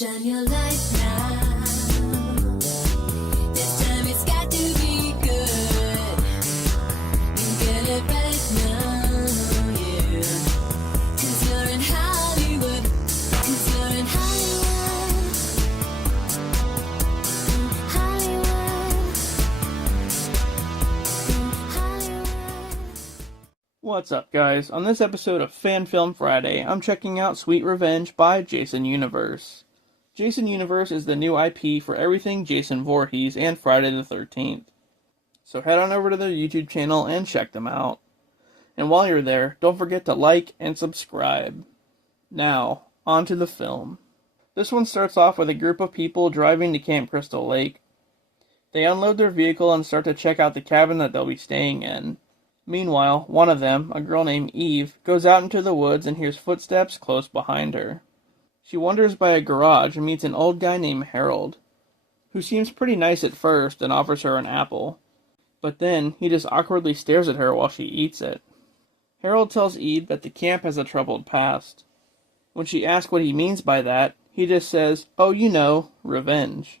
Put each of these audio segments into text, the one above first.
Shine your light now. This time it's got to be good. You get it right now, yeah. 'Cause you're in Hollywood. 'Cause you're in Hollywood. Hollywood. What's up, guys? On this episode of Fan Film Friday, I'm checking out Sweet Revenge by Jason Universe. Jason Universe is the new IP for everything Jason Voorhees and Friday the 13th. So head on over to their YouTube channel and check them out. And while you're there, don't forget to like and subscribe. Now, on to the film. This one starts off with a group of people driving to Camp Crystal Lake. They unload their vehicle and start to check out the cabin that they'll be staying in. Meanwhile, one of them, a girl named Eve, goes out into the woods and hears footsteps close behind her. She wanders by a garage and meets an old guy named Harold, who seems pretty nice at first and offers her an apple. But then, he just awkwardly stares at her while she eats it. Harold tells Eve that the camp has a troubled past. When she asks what he means by that, he just says, "Oh, you know, revenge."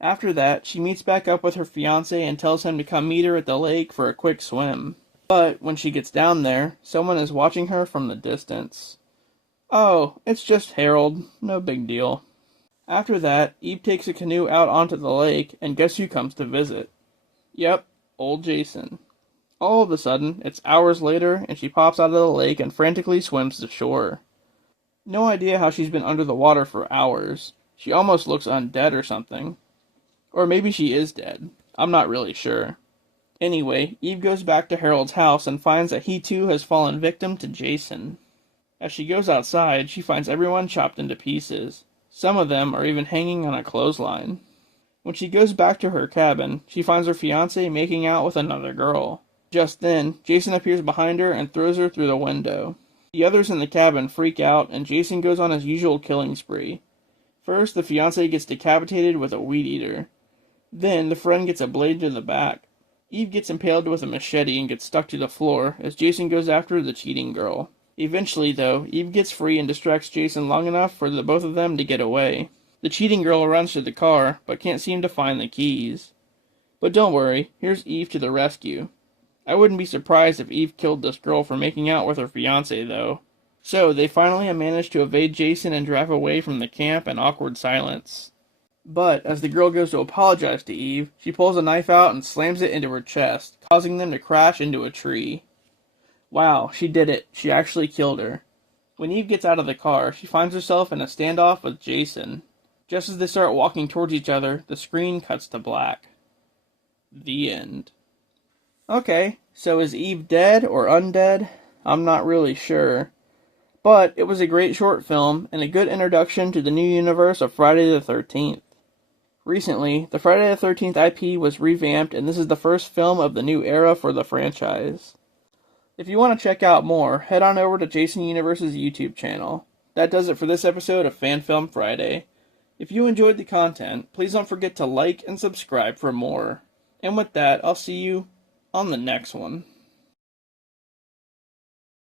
After that, she meets back up with her fiancé and tells him to come meet her at the lake for a quick swim. But when she gets down there, someone is watching her from the distance. Oh, it's just Harold. No big deal. After that, Eve takes a canoe out onto the lake, and guess who comes to visit? Yep, old Jason. All of a sudden, it's hours later, and she pops out of the lake and frantically swims to shore. No idea how she's been under the water for hours. She almost looks undead or something. Or maybe she is dead. I'm not really sure. Anyway, Eve goes back to Harold's house and finds that he too has fallen victim to Jason. As she goes outside, she finds everyone chopped into pieces. Some of them are even hanging on a clothesline. When she goes back to her cabin, she finds her fiancé making out with another girl. Just then, Jason appears behind her and throws her through the window. The others in the cabin freak out, and Jason goes on his usual killing spree. First, the fiancé gets decapitated with a weed eater. Then, the friend gets a blade to the back. Eve gets impaled with a machete and gets stuck to the floor as Jason goes after the cheating girl. Eventually, though, Eve gets free and distracts Jason long enough for the both of them to get away. The cheating girl runs to the car, but can't seem to find the keys. But don't worry, here's Eve to the rescue. I wouldn't be surprised if Eve killed this girl for making out with her fiancé, though. So, they finally manage to evade Jason and drive away from the camp in awkward silence. But, as the girl goes to apologize to Eve, she pulls a knife out and slams it into her chest, causing them to crash into a tree. Wow, she did it. She actually killed her. When Eve gets out of the car, she finds herself in a standoff with Jason. Just as they start walking towards each other, the screen cuts to black. The end. Okay, so is Eve dead or undead? I'm not really sure. But it was a great short film and a good introduction to the new universe of Friday the 13th. Recently, the Friday the 13th IP was revamped, and this is the first film of the new era for the franchise. If you want to check out more, head on over to Jason Universe's YouTube channel. That does it for this episode of Fan Film Friday. If you enjoyed the content, please don't forget to like and subscribe for more. And with that, I'll see you on the next one.